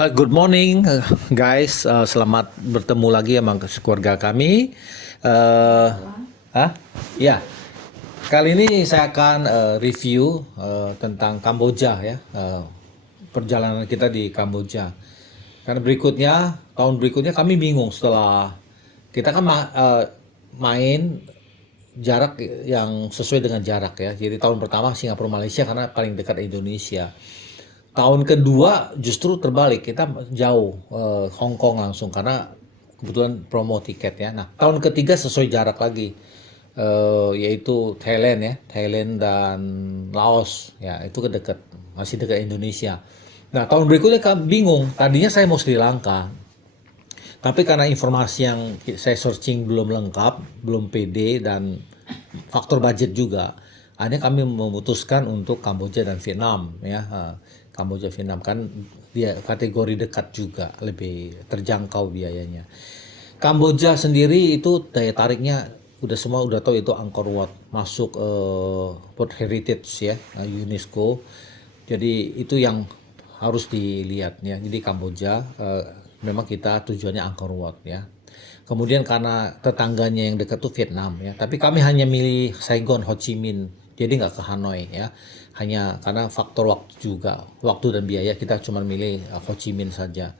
Good morning, guys. Selamat bertemu lagi sama keluarga kami. Uh, Ya, kali ini saya akan review tentang Kamboja ya, perjalanan kita di Kamboja. Karena tahun berikutnya kami bingung setelah kita kan main jarak yang sesuai dengan jarak ya. Jadi tahun pertama Singapura Malaysia karena paling dekat Indonesia. Tahun kedua justru terbalik, kita jauh Hong Kong langsung karena kebetulan promo tiket ya. Nah, tahun ketiga sesuai jarak lagi, yaitu Thailand ya, Thailand dan Laos ya, itu dekat, masih dekat Indonesia. Nah, tahun berikutnya kami bingung. Tadinya saya mau Sri Lanka, tapi karena informasi yang saya searching belum lengkap, belum pede, dan faktor budget juga, akhirnya kami memutuskan untuk Kamboja dan Vietnam ya. Kamboja Vietnam kan dia kategori dekat juga, lebih terjangkau biayanya. Kamboja sendiri itu daya tariknya semua udah tahu, itu Angkor Wat, masuk World Heritage ya, UNESCO. Jadi itu yang harus dilihat ya. Jadi Kamboja memang kita tujuannya Angkor Wat ya. Kemudian karena tetangganya yang dekat tuh Vietnam ya. Tapi kami hanya milih Saigon, Ho Chi Minh. Jadi nggak ke Hanoi ya. Hanya karena faktor waktu juga, waktu dan biaya kita cuma milih Ho Chi Minh saja.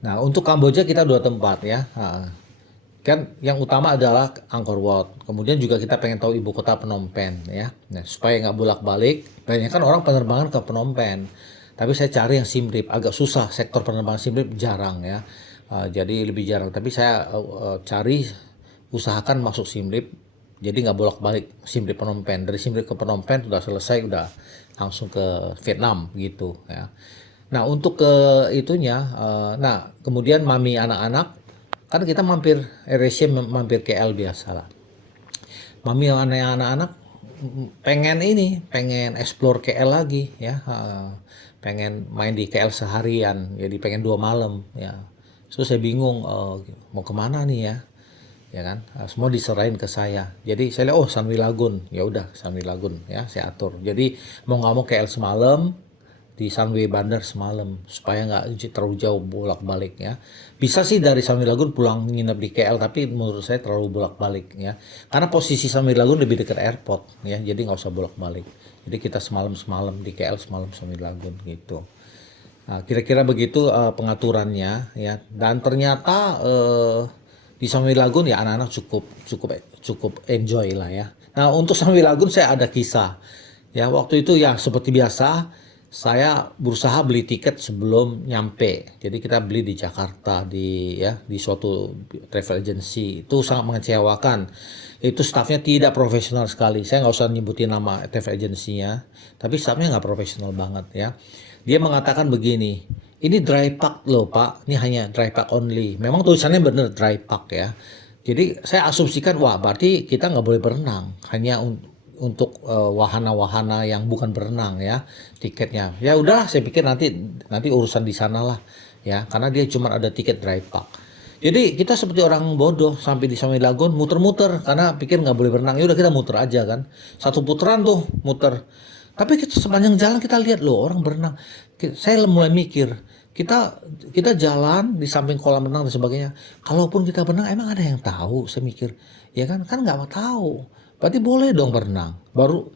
Nah, untuk Kamboja kita dua tempat ya. Kan yang utama adalah Angkor Wat. Kemudian juga kita pengen tahu ibu kota Phnom Penh ya. Nah, supaya nggak bolak-balik. Banyak kan orang penerbangan ke Phnom Penh. Tapi saya cari yang Siem Reap, agak susah, sektor penerbangan Siem Reap jarang ya. Jadi lebih jarang. Tapi saya usahakan masuk Siem Reap. Jadi nggak bolak-balik Siem Reap Phnom Penh. Dari Siem Reap ke Phnom Penh sudah selesai, udah langsung ke Vietnam gitu ya. Nah, untuk ke itunya, nah kemudian mami anak-anak, kan kita mampir AirAsia, mampir KL biasa lah. Mami anak-anak pengen explore KL lagi ya, pengen main di KL seharian, jadi pengen 2 malam ya. So saya bingung mau kemana nih ya kan. Semua diserahin ke saya. Jadi saya lihat, oh, Sunway Lagoon, ya udah Sunway Lagoon ya, saya atur. Jadi mau nggak mau KL semalam, di Sunway Bandar semalam, supaya nggak terlalu jauh bolak-balik ya. Bisa sih dari Sunway Lagoon pulang nginep di KL, tapi menurut saya terlalu bolak-balik ya. Karena posisi Sunway Lagoon lebih dekat airport ya, jadi nggak usah bolak-balik. Jadi kita semalam di KL, semalam Sunway Lagoon gitu. Nah, kira-kira begitu pengaturannya ya. Dan ternyata di Sunway Lagoon ya anak-anak cukup enjoy lah ya. Nah, untuk Sunway Lagoon saya ada kisah. Ya, waktu itu ya seperti biasa saya berusaha beli tiket sebelum nyampe. Jadi kita beli di Jakarta, di suatu travel agency. Itu sangat mengecewakan. Itu staffnya tidak profesional sekali. Saya nggak usah nyebutin nama travel agency-nya, tapi staffnya nggak profesional banget ya. Dia mengatakan begini, ini dry park loh Pak, ini hanya dry park only. Memang tulisannya bener dry park ya. Jadi saya asumsikan, wah berarti kita nggak boleh berenang, hanya untuk wahana-wahana yang bukan berenang ya tiketnya. Ya udahlah, saya pikir nanti urusan di sana lah ya, karena dia cuma ada tiket dry park. Jadi kita seperti orang bodoh sampai di Sunway Lagoon muter-muter karena pikir nggak boleh berenang. Ya udah kita muter aja kan. Satu putaran tuh muter. Tapi kita sepanjang jalan kita lihat loh orang berenang. Saya mulai mikir, kita kita jalan di samping kolam renang dan sebagainya. Kalaupun kita berenang, emang ada yang tahu? Saya mikir, ya kan nggak tahu. Berarti boleh dong berenang. Baru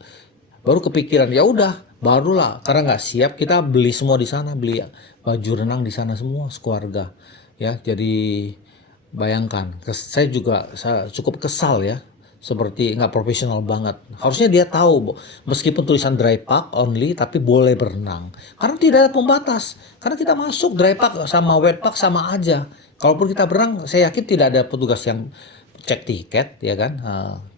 baru kepikiran, ya udah, barulah karena nggak siap kita beli semua di sana, beli baju renang di sana semua sekeluarga. Ya, jadi bayangkan, saya cukup kesal ya, seperti nggak profesional banget. Harusnya dia tahu, meskipun tulisan dry park only, tapi boleh berenang. Karena tidak ada pembatas. Karena kita masuk dry park sama wet park sama aja. Kalaupun kita berenang, saya yakin tidak ada petugas yang cek tiket, ya kan.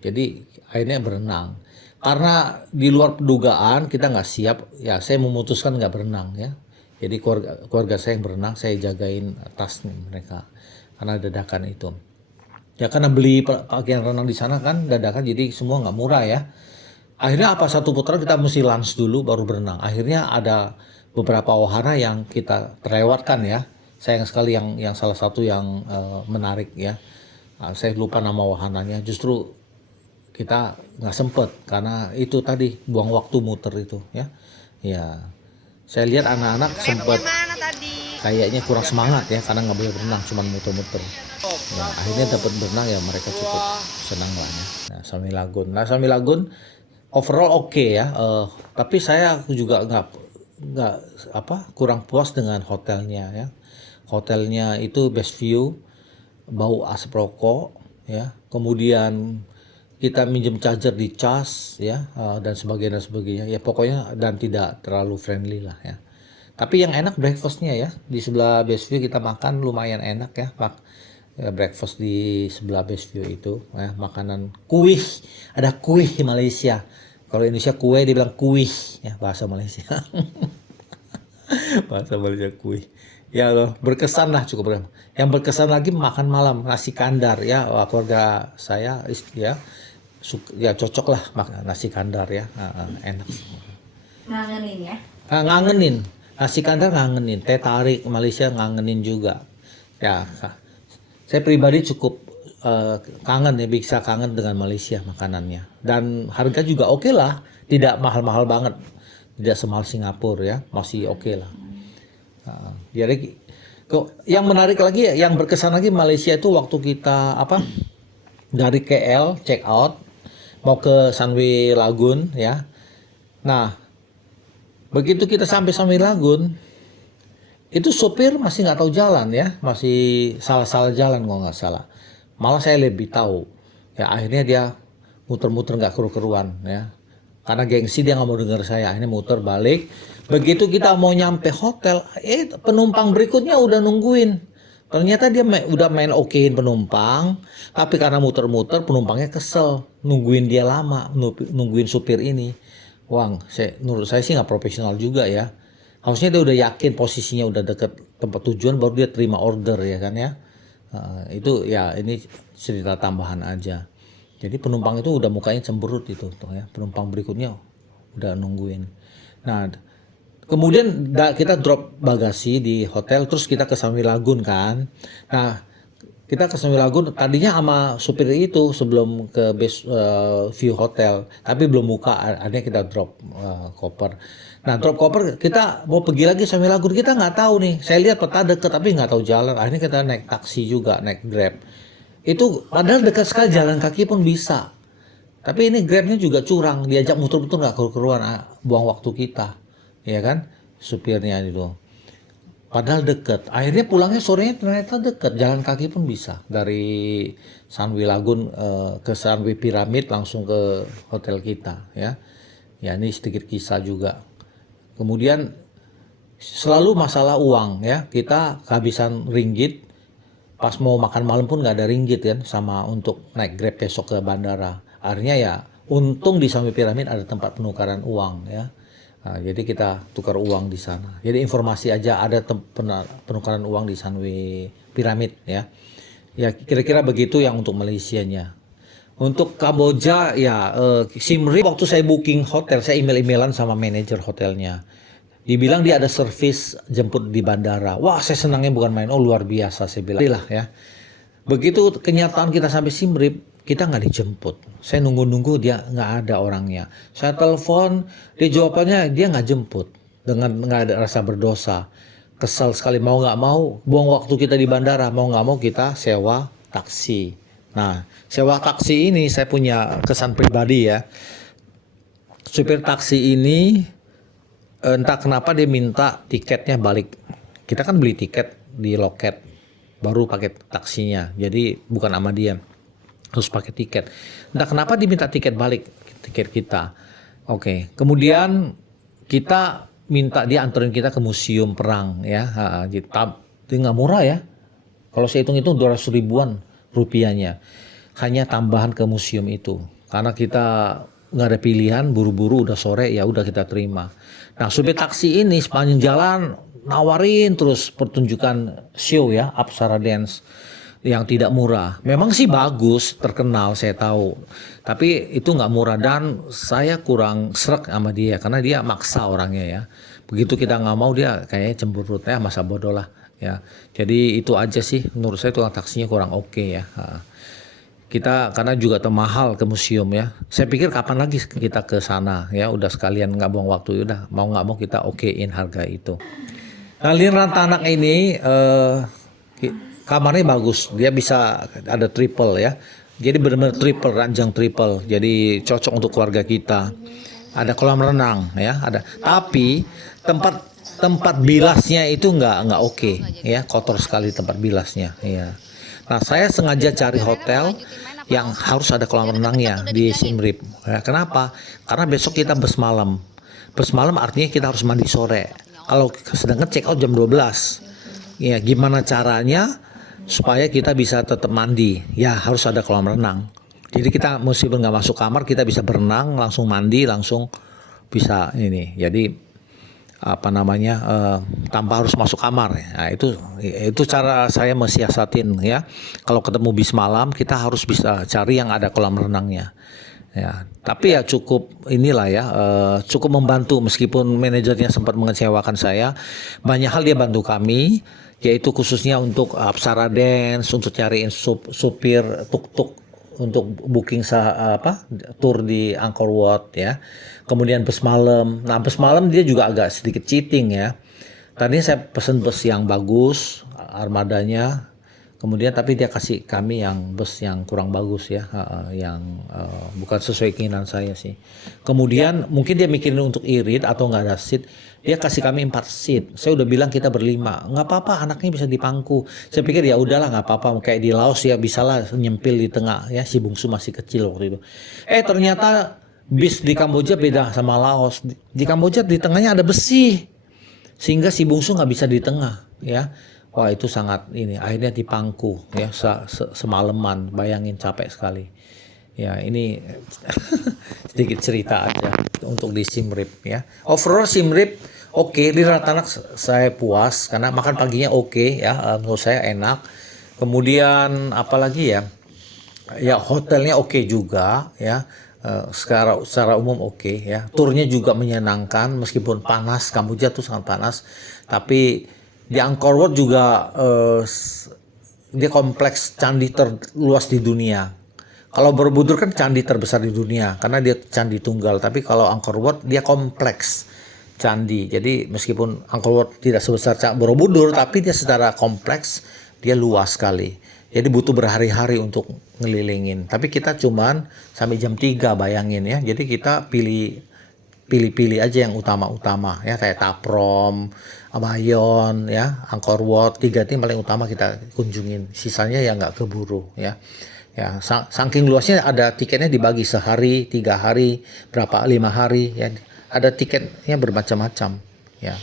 Jadi akhirnya berenang. Karena di luar dugaan kita nggak siap, ya saya memutuskan nggak berenang ya. Jadi keluarga saya yang berenang, saya jagain tas mereka karena dadakan itu. Ya karena beli pakaian renang di sana kan dadakan, jadi semua nggak murah ya. Akhirnya apa, satu putaran kita mesti lunch dulu baru berenang. Akhirnya ada beberapa wahana yang kita terlewatkan ya. Sayang sekali yang salah satu yang menarik ya. Saya lupa nama wahananya. Justru kita nggak sempet karena itu tadi buang waktu muter itu ya. Ya, saya lihat anak-anak Yang sempet. mana tadi? kayaknya kurang semangat ya karena nggak boleh berenang, cuma muter-muter. Ya, akhirnya dapat berenang ya mereka cukup senang lah ya. Nah, Sami Lagun overall oke ya. Tapi saya juga nggak kurang puas dengan hotelnya ya. Hotelnya itu best view, bau asap rokok ya. Kemudian kita minjem charger di cas ya, dan sebagainya ya, pokoknya, dan tidak terlalu friendly lah ya. Tapi yang enak breakfastnya ya, di sebelah best view kita makan lumayan enak ya pak. Ya, breakfast di sebelah best view itu ya, makanan kuih, ada kuih di Malaysia. Kalau Indonesia kue dibilang kuih ya, bahasa Malaysia. Bahasa Malaysia kuih ya loh, berkesan lah cukup. Yang berkesan lagi makan malam nasi kandar ya. Keluarga saya ya ya cocok lah makan nasi kandar ya. Enak. Ngangenin ya? Ngangenin nasi kandar, ngangenin teh tarik Malaysia, ngangenin juga ya. Saya pribadi cukup kangen ya, bisa kangen dengan Malaysia makanannya, dan harga juga oke lah, tidak mahal-mahal banget, tidak semahal Singapura ya, masih oke lah. Jadi yang menarik lagi, yang berkesan lagi Malaysia itu waktu kita dari KL check out mau ke Sunway Lagoon ya. Nah, begitu kita sampai Sunway Lagoon, itu sopir masih nggak tahu jalan ya, masih salah-salah jalan kalau nggak salah. Malah saya lebih tahu ya, akhirnya dia muter-muter nggak keru-keruan ya, karena gengsi dia nggak mau dengar saya, akhirnya muter balik. Begitu kita mau nyampe hotel, penumpang berikutnya udah nungguin. Ternyata dia udah main okein penumpang, tapi karena muter-muter penumpangnya kesel, nungguin dia lama, nungguin supir ini. Wah, menurut saya sih nggak profesional juga ya. Harusnya dia udah yakin posisinya udah deket tempat tujuan baru dia terima order ya kan ya. Itu ya, ini cerita tambahan aja. Jadi penumpang itu udah mukanya cemberut itu tuh ya. Penumpang berikutnya udah nungguin. Nah, kemudian kita drop bagasi di hotel, terus kita ke Sunway Lagoon kan. Nah, kita ke Sunway Lagoon tadinya sama supir itu sebelum ke base view hotel, tapi belum buka, akhirnya kita drop koper. Nah, drop koper, kita mau pergi lagi Sunway Lagoon, kita nggak tahu nih. Saya lihat peta deket tapi nggak tahu jalan. Akhirnya kita naik taksi juga, naik Grab. Itu padahal dekat sekali, jalan kaki pun bisa. Tapi ini Grabnya juga curang, diajak muter-muter nggak keruan, buang waktu kita, ya kan, supirnya itu. Padahal deket. Akhirnya pulangnya sorenya ternyata deket, jalan kaki pun bisa dari Sunway Lagoon ke Sunway Pyramid langsung ke hotel kita ya. Ya, ini sedikit kisah juga. Kemudian selalu masalah uang ya, kita kehabisan ringgit. Pas mau makan malam pun nggak ada ringgit kan, sama untuk naik Grab besok ke bandara. Akhirnya ya untung di Sunway Pyramid ada tempat penukaran uang ya. Nah, jadi kita tukar uang di sana. Jadi informasi aja, ada penukaran uang di Sunway Pyramid ya. Ya kira-kira begitu yang untuk Malaysianya. Untuk Kamboja ya, Siem Reap waktu saya booking hotel, saya email-emailan sama manajer hotelnya. Dibilang dia ada servis jemput di bandara. Wah, saya senangnya bukan main. Oh, luar biasa, saya bilang. Lah ya. Begitu kenyataan kita sampai Siem Reap, kita nggak dijemput. Saya nunggu-nunggu, dia nggak ada orangnya. Saya telepon, dia jawabannya dia nggak jemput. Dengan nggak ada rasa berdosa. Kesal sekali, mau nggak mau, buang waktu kita di bandara. Mau nggak mau kita sewa taksi. Nah, sewa taksi ini saya punya kesan pribadi ya. Supir taksi ini entah kenapa dia minta tiketnya balik. Kita kan beli tiket di loket, baru pakai taksinya. Jadi bukan sama dia, harus pakai tiket. Entah kenapa diminta tiket balik, tiket kita. Oke, kemudian kita minta dia anterin kita ke museum perang ya. Itu nggak murah ya. Kalau saya hitung-hitung 200 ribuan rupiahnya. Hanya tambahan ke museum itu. Karena kita nggak ada pilihan, buru-buru udah sore, ya udah kita terima. Nah, supir taksi ini sepanjang jalan nawarin terus pertunjukan show ya, Apsara Dance yang tidak murah. Memang sih bagus, terkenal, saya tahu. Tapi itu nggak murah, dan saya kurang srek sama dia karena dia maksa orangnya ya. Begitu kita nggak mau, dia kayaknya cemberut ya, masa bodoh lah ya. Jadi itu aja sih menurut saya, tukang taksinya kurang oke ya. Kita karena juga termahal ke museum ya. Saya pikir kapan lagi kita ke sana ya, udah sekalian nggak buang waktu, udah mau nggak mau kita okein harga itu. Nah, Lin Rantanak ini kamarnya bagus. Dia bisa ada triple ya. Jadi benar-benar triple, ranjang triple. Jadi cocok untuk keluarga kita. Ada kolam renang ya, ada. Tapi tempat tempat bilasnya itu nggak oke ya, kotor sekali tempat bilasnya ya. Nah, saya sengaja cari hotel yang harus ada kolam renangnya di Siem Reap. Ya, kenapa? Karena besok kita bus malam. Bus malam artinya kita harus mandi sore. Kalau sedangkan check out jam 12. Ya, gimana caranya supaya kita bisa tetap mandi? Ya, harus ada kolam renang. Jadi kita meskipun nggak masuk kamar, kita bisa berenang, langsung mandi, langsung bisa ini. Jadi apa namanya tanpa harus masuk kamar. Nah, itu cara saya mensiasatin ya. Kalau ketemu bis malam, kita harus bisa cari yang ada kolam renangnya. Ya, tapi ya cukup inilah ya, cukup membantu meskipun manajernya sempat mengecewakan saya. Banyak hal dia bantu kami, yaitu khususnya untuk Apsara Dance, untuk cariin supir tuk-tuk untuk booking tour di Angkor Wat ya. Kemudian bus malam. Nah, bus malam dia juga agak sedikit cheating ya. Tadinya saya pesen bus yang bagus, armadanya. Kemudian tapi dia kasih kami yang bus yang kurang bagus ya, yang bukan sesuai keinginan saya sih. Kemudian mungkin dia mikirin untuk irit atau nggak ada seat, dia kasih kami 4 seat. Saya udah bilang kita berlima, nggak apa-apa, anaknya bisa dipangku. Saya pikir ya udahlah nggak apa-apa, kayak di Laos ya bisalah nyempil di tengah ya, si bungsu masih kecil waktu itu. Ternyata bis di Kamboja beda sama Laos. Di Kamboja di tengahnya ada besi, sehingga si bungsu nggak bisa di tengah ya. Wah, itu sangat ini, akhirnya dipangku ya semalaman, bayangin capek sekali. Ya, ini sedikit cerita aja untuk di Siem Reap ya. Overall Siem Reap oke, di Rantanak saya puas karena makan paginya oke ya, menurut saya enak. Kemudian apalagi ya? Ya, hotelnya oke juga ya. Secara umum oke ya. Turnya juga menyenangkan meskipun panas, Kamboja tuh sangat panas, tapi di Angkor Wat juga dia kompleks candi terluas di dunia. Kalau Borobudur kan candi terbesar di dunia karena dia candi tunggal, tapi kalau Angkor Wat dia kompleks candi. Jadi meskipun Angkor Wat tidak sebesar Borobudur, tapi dia secara kompleks dia luas sekali. Jadi butuh berhari-hari untuk ngelilingin. Tapi kita cuman sampai jam 3 bayangin ya. Jadi kita pilih-pilih aja yang utama-utama ya, kayak Taprom, Abayon ya, Angkor Wat, 3 ini paling utama kita kunjungin. Sisanya ya nggak keburu ya. Ya, saking luasnya ada tiketnya dibagi sehari, 3 hari, berapa 5 hari ya. Ada tiketnya bermacam-macam ya.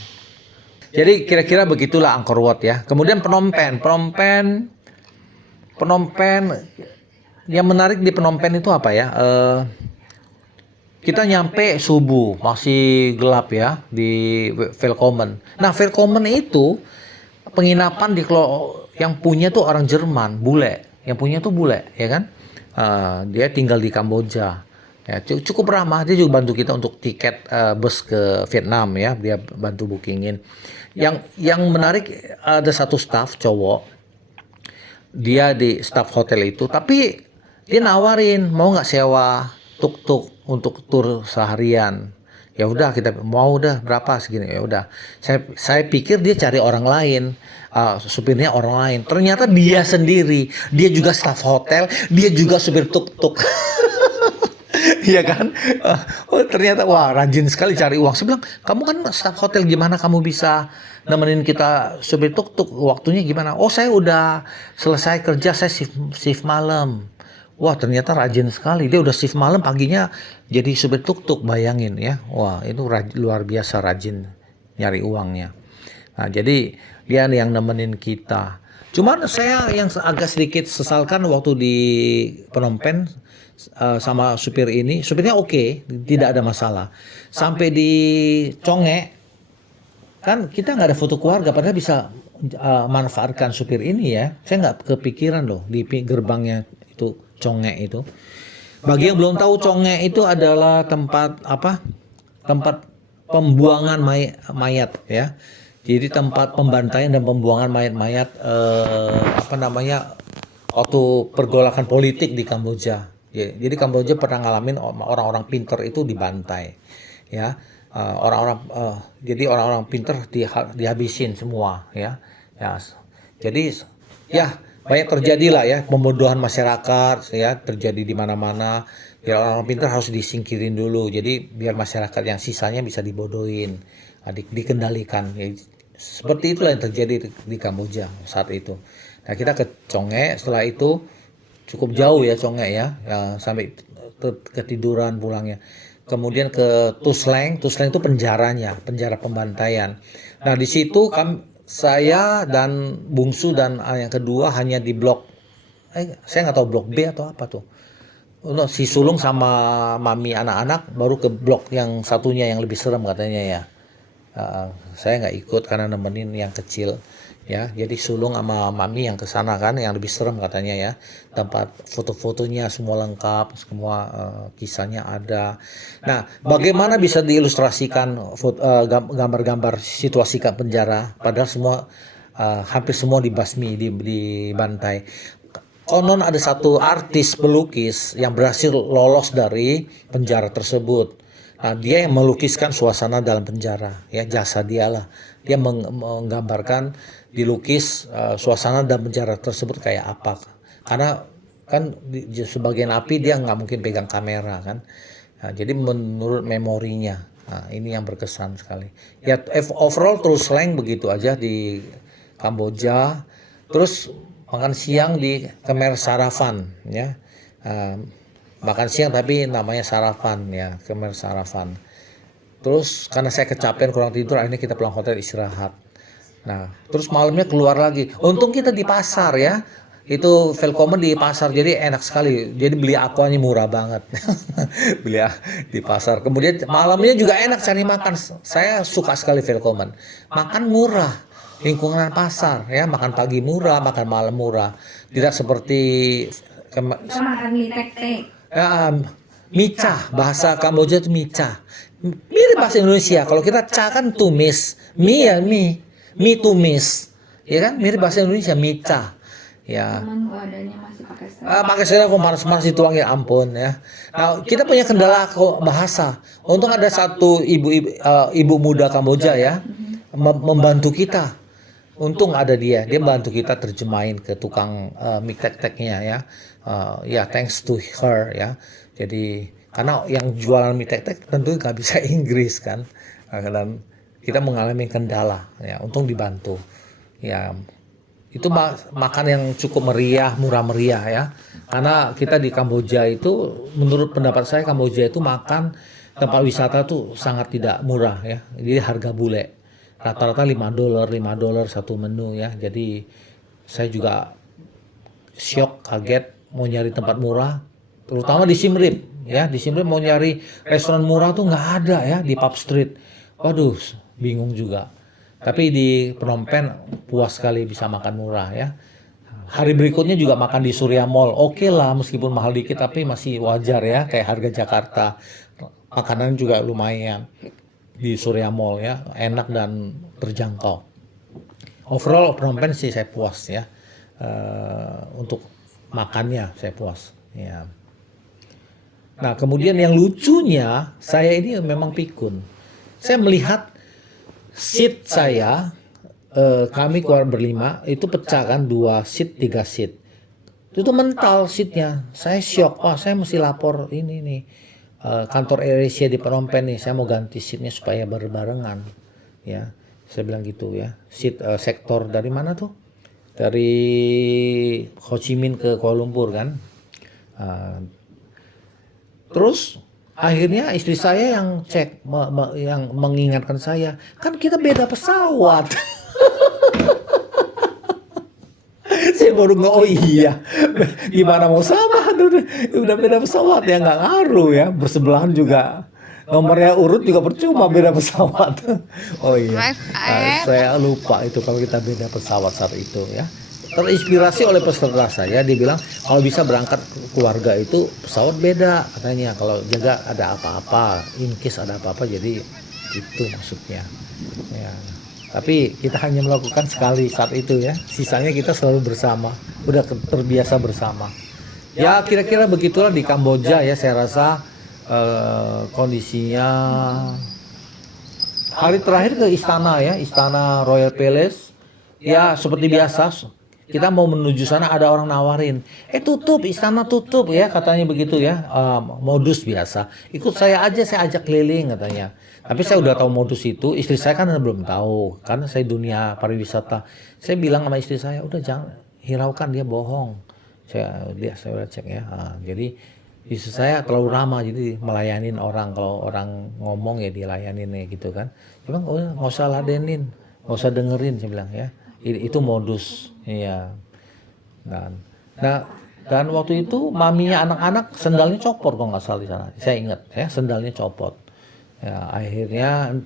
Jadi kira-kira begitulah Angkor Wat ya. Kemudian Phnom Penh yang menarik di Phnom Penh itu apa ya? Kita nyampe subuh, masih gelap ya di Velkommen. Nah, Velkommen itu penginapan yang punya tuh orang Jerman, bule. Yang punya tuh bule, ya kan? Dia tinggal di Kamboja. Ya, cukup ramah, dia juga bantu kita untuk tiket bus ke Vietnam ya, dia bantu bookingin. Yang menarik ada satu staff cowok, dia di staff hotel itu, tapi dia nawarin mau nggak sewa tuk-tuk untuk tur seharian. Ya udah, kita mau udah berapa segini, ya udah. Saya pikir dia cari orang lain, supirnya orang lain. Ternyata dia sendiri, dia juga staf hotel, dia juga supir tuk-tuk. Iya kan? Ternyata wah rajin sekali cari uang. Saya bilang, kamu kan staf hotel, gimana kamu bisa nemenin kita supir tuk-tuk? Waktunya gimana? Oh, saya udah selesai kerja, saya shift malam. Wah, ternyata rajin sekali. Dia udah shift malam, paginya jadi supir tuk-tuk, bayangin ya. Wah, itu luar biasa rajin nyari uangnya. Nah, jadi dia yang nemenin kita. Cuman saya yang agak sedikit sesalkan waktu di Phnom Penh sama supir ini. Supirnya oke, tidak ada masalah. Sampai di Conge, kan kita nggak ada foto keluarga, padahal bisa manfaatkan supir ini ya. Saya nggak kepikiran loh di gerbangnya itu Conge itu. Bagi yang belum tahu, Conge itu adalah tempat tempat pembuangan mayat ya. Jadi tempat pembantaian dan pembuangan mayat-mayat waktu pergolakan politik di Kamboja. Jadi Kamboja pernah ngalamin orang-orang pinter itu dibantai ya. jadi orang-orang pinter dihabisin semua ya. Jadi ya banyak terjadi lah ya pembodohan masyarakat ya terjadi di mana-mana. Ya orang-orang pinter harus disingkirin dulu. Jadi biar masyarakat yang sisanya bisa dibodohin, dikendalikan. Ya, seperti itulah yang terjadi di Kamboja saat itu. Nah kita ke Conge, setelah itu cukup jauh ya Conge ya sampai ketiduran pulangnya. Kemudian ke Tusleng itu penjaranya, penjara pembantaian. Nah di situ saya dan bungsu dan yang kedua hanya di blok, saya nggak tahu blok B atau apa tuh. Si Sulung sama mami anak-anak baru ke blok yang satunya yang lebih serem katanya ya. Saya nggak ikut karena nemenin yang kecil ya. Jadi Sulung sama mami yang ke sana kan yang lebih serem katanya ya. Tempat foto-fotonya semua lengkap, semua kisahnya ada. Nah, bagaimana bisa diilustrasikan gambar-gambar situasi penjara padahal semua hampir semua dibasmi, dibantai. Konon ada satu artis pelukis yang berhasil lolos dari penjara tersebut. Nah, dia yang melukiskan suasana dalam penjara, ya jasa dia lah. Dia menggambarkan, dilukis suasana dalam penjara tersebut kayak apa. Karena kan sebagai napi dia nggak mungkin pegang kamera kan. Nah, jadi menurut memorinya, ini yang berkesan sekali. Ya overall terus slang begitu aja di Kamboja. Terus makan siang di Khmer Saravan ya. Makan siang tapi namanya sarapan ya, Khmer Saravan. Terus karena saya kecapean kurang tidur akhirnya kita pulang hotel istirahat. Nah, terus malamnya keluar lagi. Untung kita di pasar ya. Itu Velkomen di pasar jadi enak sekali. Jadi beli aquanya murah banget. Beli di pasar. Kemudian malamnya juga enak cari makan. Saya suka sekali Velkomen. Makan murah. Lingkungan pasar ya, makan pagi murah, makan malam murah. Tidak seperti Kita makan mie tek-tek. mica, bahasa Kamboja itu mica. Mirip bahasa Indonesia. Kalau kita ca kan tumis, mie ya mie tumis. Ya kan? Mirip bahasa Indonesia mica. Ya. Cuman wadahnya masih pakai Pakai saya kok panas-panas dituang ya ampun ya. Nah, kita punya kendala bahasa. Untung ada satu ibu muda Kamboja ya membantu kita. Untung ada dia bantu kita terjemahin ke tukang mie tek-teknya ya. Ya thanks to her ya. Jadi karena yang jualan mie tek-tek tentu nggak bisa Inggris kan. Dan kita mengalami kendala ya. Untung dibantu. Ya itu makan yang cukup meriah, murah meriah ya. Karena kita di Kamboja itu menurut pendapat saya Kamboja itu makan tempat wisata tuh sangat tidak murah ya. Jadi harga bule. Rata-rata $5 satu menu ya. Jadi saya juga syok, kaget mau nyari tempat murah, terutama di Siem Reap ya. Di Siem Reap mau nyari restoran murah tuh nggak ada ya di Pub Street. Waduh, bingung juga. Tapi di Phnom Penh puas sekali bisa makan murah ya. Hari berikutnya juga makan di Surya Mall. Oke lah, meskipun mahal dikit tapi masih wajar ya, kayak harga Jakarta. Makanan juga lumayan di Surya Mall ya, enak dan terjangkau. Overall Phnom Penh sih saya puas ya, untuk makannya saya puas ya. Nah kemudian yang lucunya saya ini memang pikun. Saya melihat seat saya, kami keluar berlima itu pecah kan, 2 seat 3 seat. Itu mental seatnya. Saya syok, wah saya mesti lapor ini nih. Kantor AirAsia di Phnom Penh nih, saya mau ganti seatnya supaya berbarengan ya. Saya bilang gitu ya. Seat sektor dari mana tuh? Dari Ho Chi Minh ke Kuala Lumpur kan. Terus akhirnya istri saya yang cek, yang mengingatkan saya, kan kita beda pesawat. Saya baru oh iya, gimana mau sama, udah beda pesawat ya, nggak ngaruh ya, bersebelahan juga, nomornya urut juga percuma beda pesawat. Oh iya, saya lupa itu kalau kita beda pesawat saat itu ya. Terinspirasi oleh peserta saya, dia bilang kalau bisa berangkat keluarga itu pesawat beda katanya, kalau jaga ada apa-apa, in case ada apa-apa, jadi itu maksudnya ya. Tapi kita hanya melakukan sekali saat itu ya, sisanya kita selalu bersama, udah terbiasa bersama. Ya kira-kira begitulah di Kamboja ya, saya rasa kondisinya hari terakhir ke istana ya, Istana Royal Palace. Ya seperti biasa, kita mau menuju sana ada orang nawarin, tutup, istana tutup ya katanya begitu ya. Modus biasa. Ikut saya aja, saya ajak keliling katanya. Tapi saya udah tahu modus itu, istri saya kan belum tahu karena saya dunia pariwisata. Saya bilang sama istri saya, udah jangan hiraukan, dia bohong. Saya udah cek ya. Jadi istri saya terlalu ramah, jadi melayanin orang, kalau orang ngomong ya dilayanin ya gitu kan. Cuma nggak usah ladenin, nggak usah dengerin, saya bilang ya. Itu modus, iya. Dan waktu itu maminya anak-anak sendalnya copot kalau nggak salah di sana. Saya ingat ya, sendalnya copot. Ya akhirnya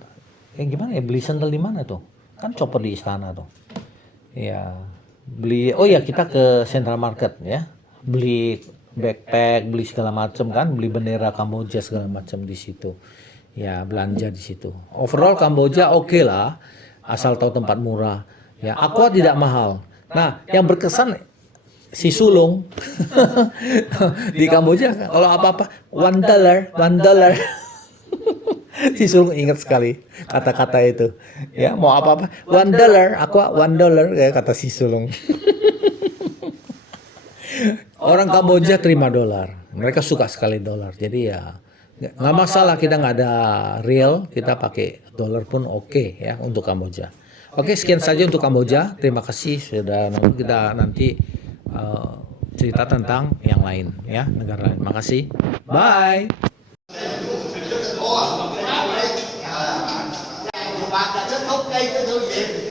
gimana ya, beli sendal di mana tuh? Kan copot di istana tuh. Ya oh ya kita ke Central Market ya, beli backpack, beli segala macam kan, beli bendera Kamboja segala macam di situ. Ya belanja di situ. Overall Kamboja oke lah, asal tahu tempat murah. Ya aqua tidak mahal. Nah yang berkesan si sulung di Kamboja kalau apa-apa $1. Si sulung ingat sekali kata-kata itu. Ya mau apa-apa $1, aqua $1 kayak kata si sulung. Orang Kamboja terima dolar. Mereka suka sekali dolar. Jadi ya nggak masalah, kita nggak ada real, kita pakai dolar pun oke ya untuk Kamboja. Oke, sekian saja untuk Kamboja. Terima kasih sudah nonton. Kita nanti cerita tentang yang lain ya, negara lain. Makasih. Bye. Bạn đã rất hốc cây cái thư viện